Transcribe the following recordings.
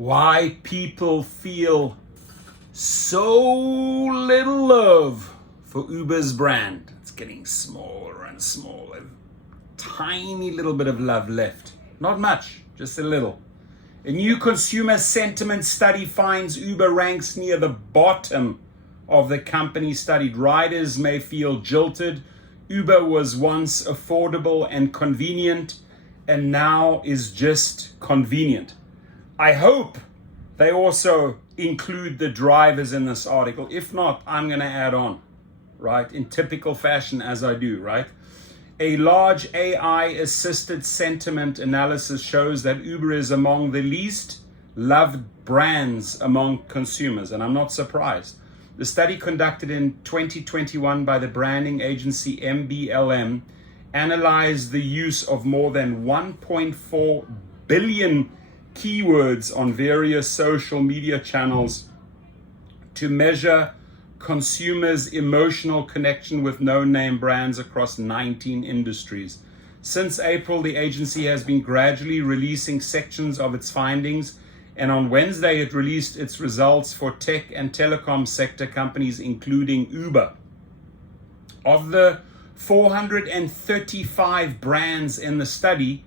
why people feel so little love for Uber's brand. It's getting smaller and smaller. Tiny little bit of love left. Not much, just a little. A new consumer sentiment study finds Uber ranks near the bottom of the company studied. Riders may feel jilted. Uber was once affordable and convenient, and now is just convenient. I hope they also include the drivers in this article. If not, I'm going to add on, right? In typical fashion, as I do, right? A large AI-assisted sentiment analysis shows that Uber is among the least loved brands among consumers, and I'm not surprised. The study, conducted in 2021 by the branding agency MBLM, analyzed the use of more than 1.4 billion keywords on various social media channels to measure consumers' emotional connection with no-name brands across 19 industries. Since April, the agency has been gradually releasing sections of its findings, and on Wednesday it released its results for tech and telecom sector companies, including Uber. Of the 435 brands in the study,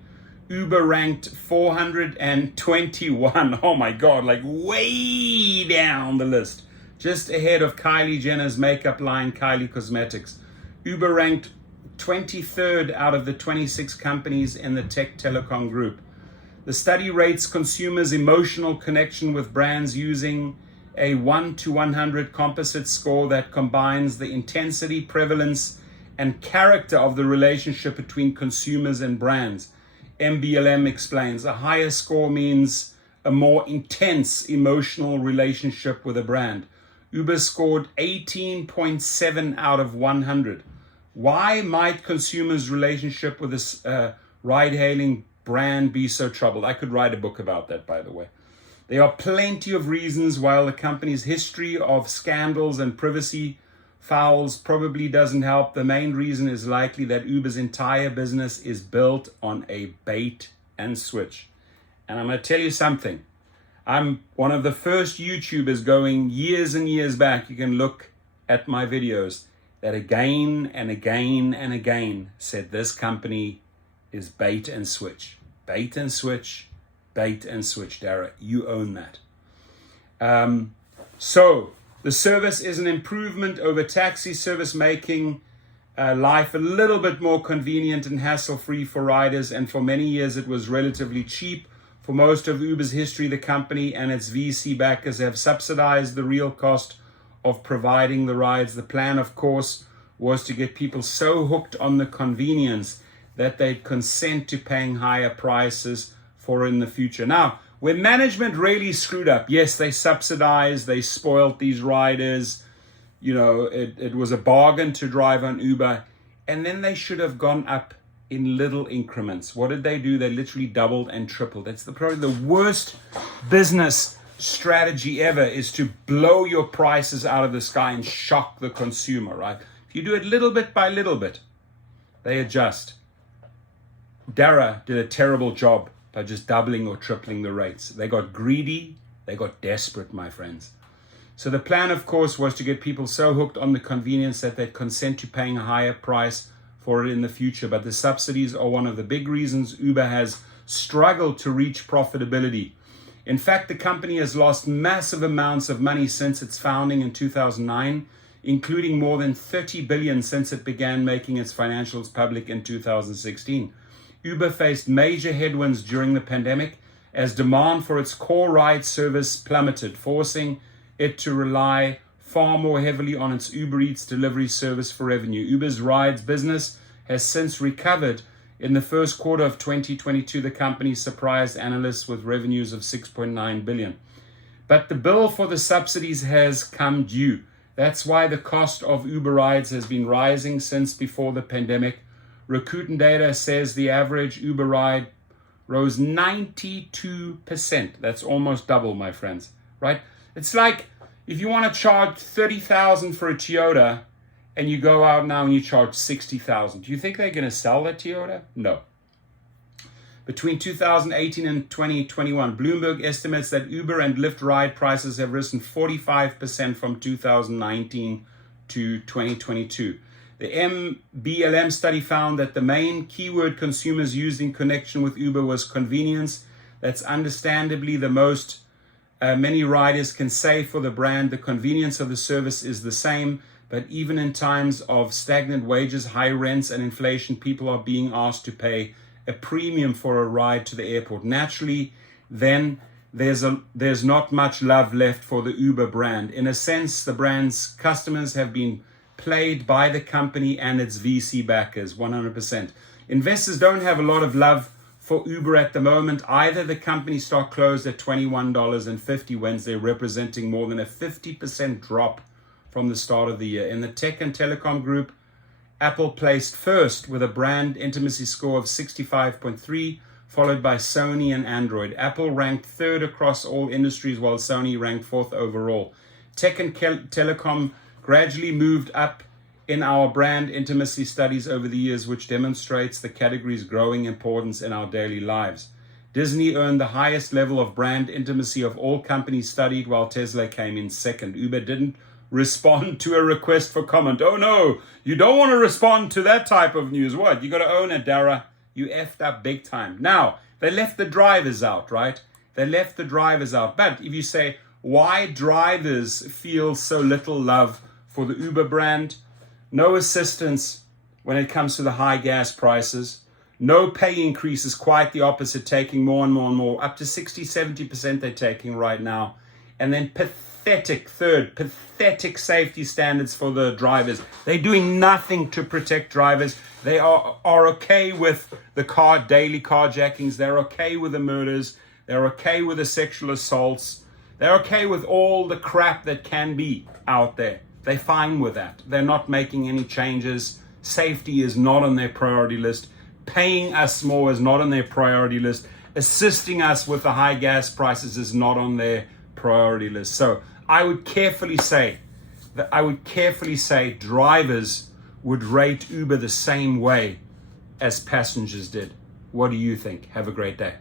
Uber ranked 421. Oh my God, like way down the list. Just ahead of Kylie Jenner's makeup line, Kylie Cosmetics. Uber ranked 23rd out of the 26 companies in the tech telecom group. The study rates consumers' emotional connection with brands using a 1 to 100 composite score that combines the intensity, prevalence, and character of the relationship between consumers and brands. MBLM explains a higher score means a more intense emotional relationship with a brand. Uber scored 18.7 out of 100. Why might consumers' relationship with this ride-hailing brand be so troubled? I could write a book about that, by the way. There are plenty of reasons. While the company's history of scandals and privacy fouls probably doesn't help, the main reason is likely that Uber's entire business is built on a bait and switch. And I'm going to tell you something. I'm one of the first YouTubers going years and years back. You can look at my videos that again and again and again said this company is bait and switch. Bait and switch, bait and switch. Dara, you own that. So the service is an improvement over taxi service, making life a little bit more convenient and hassle-free for riders. And for many years, it was relatively cheap. For most of Uber's history, the company and its VC backers have subsidized the real cost of providing the rides. The plan, of course, was to get people so hooked on the convenience that they'd consent to paying higher prices for it in the future. Now, when management really screwed up, yes, they subsidized, they spoiled these riders. You know, it was a bargain to drive on Uber, and then they should have gone up in little increments. What did they do? They literally doubled and tripled. That's probably the worst business strategy ever, is to blow your prices out of the sky and shock the consumer, right? If you do it little bit by little bit, they adjust. Dara did a terrible job by just doubling or tripling the rates. They got greedy, they got desperate, my friends. So the plan, of course, was to get people so hooked on the convenience that they'd consent to paying a higher price for it in the future. But the subsidies are one of the big reasons Uber has struggled to reach profitability. In fact, the company has lost massive amounts of money since its founding in 2009, including more than 30 billion since it began making its financials public in 2016. Uber faced major headwinds during the pandemic as demand for its core ride service plummeted, forcing it to rely far more heavily on its Uber Eats delivery service for revenue. Uber's rides business has since recovered. In the first quarter of 2022, the company surprised analysts with revenues of 6.9 billion. But the bill for the subsidies has come due. That's why the cost of Uber rides has been rising since before the pandemic. Rakuten data says the average Uber ride rose 92%. That's almost double, my friends, right? It's like if you want to charge 30,000 for a Toyota and you go out now and you charge 60,000. Do you think they're going to sell that Toyota? No. Between 2018 and 2021, Bloomberg estimates that Uber and Lyft ride prices have risen 45% from 2019 to 2022. The MBLM study found that the main keyword consumers used in connection with Uber was convenience. That's understandably the most many riders can say for the brand. The convenience of the service is the same, but even in times of stagnant wages, high rents, and inflation, people are being asked to pay a premium for a ride to the airport. Naturally, then there's not much love left for the Uber brand. In a sense, the brand's customers have been played by the company and its VC backers, 100%. Investors don't have a lot of love for Uber at the moment either. The company stock closed at $21.50 Wednesday, representing more than a 50% drop from the start of the year. In the tech and telecom group, Apple placed first with a brand intimacy score of 65.3, followed by Sony and Android. Apple ranked third across all industries, while Sony ranked fourth overall. Tech and telecom gradually moved up in our brand intimacy studies over the years, which demonstrates the category's growing importance in our daily lives. Disney earned the highest level of brand intimacy of all companies studied, while Tesla came in second. Uber didn't respond to a request for comment. Oh no, you don't want to respond to that type of news. What? You got to own it, Dara. You effed up big time. Now, they left the drivers out, right? They left the drivers out. But if you say, why drivers feel so little love for the Uber brand? No assistance when it comes to the high gas prices. No pay increases, quite the opposite, taking more and more and more. Up to 60-70% they're taking right now. And then pathetic safety standards for the drivers. They're doing nothing to protect drivers. They are okay with the daily carjackings. They're okay with the murders. They're okay with the sexual assaults. They're okay with all the crap that can be out there. They're fine with that. They're not making any changes. Safety is not on their priority list. Paying us more is not on their priority list. Assisting us with the high gas prices is not on their priority list. So I would carefully say drivers would rate Uber the same way as passengers did. What do you think? Have a great day.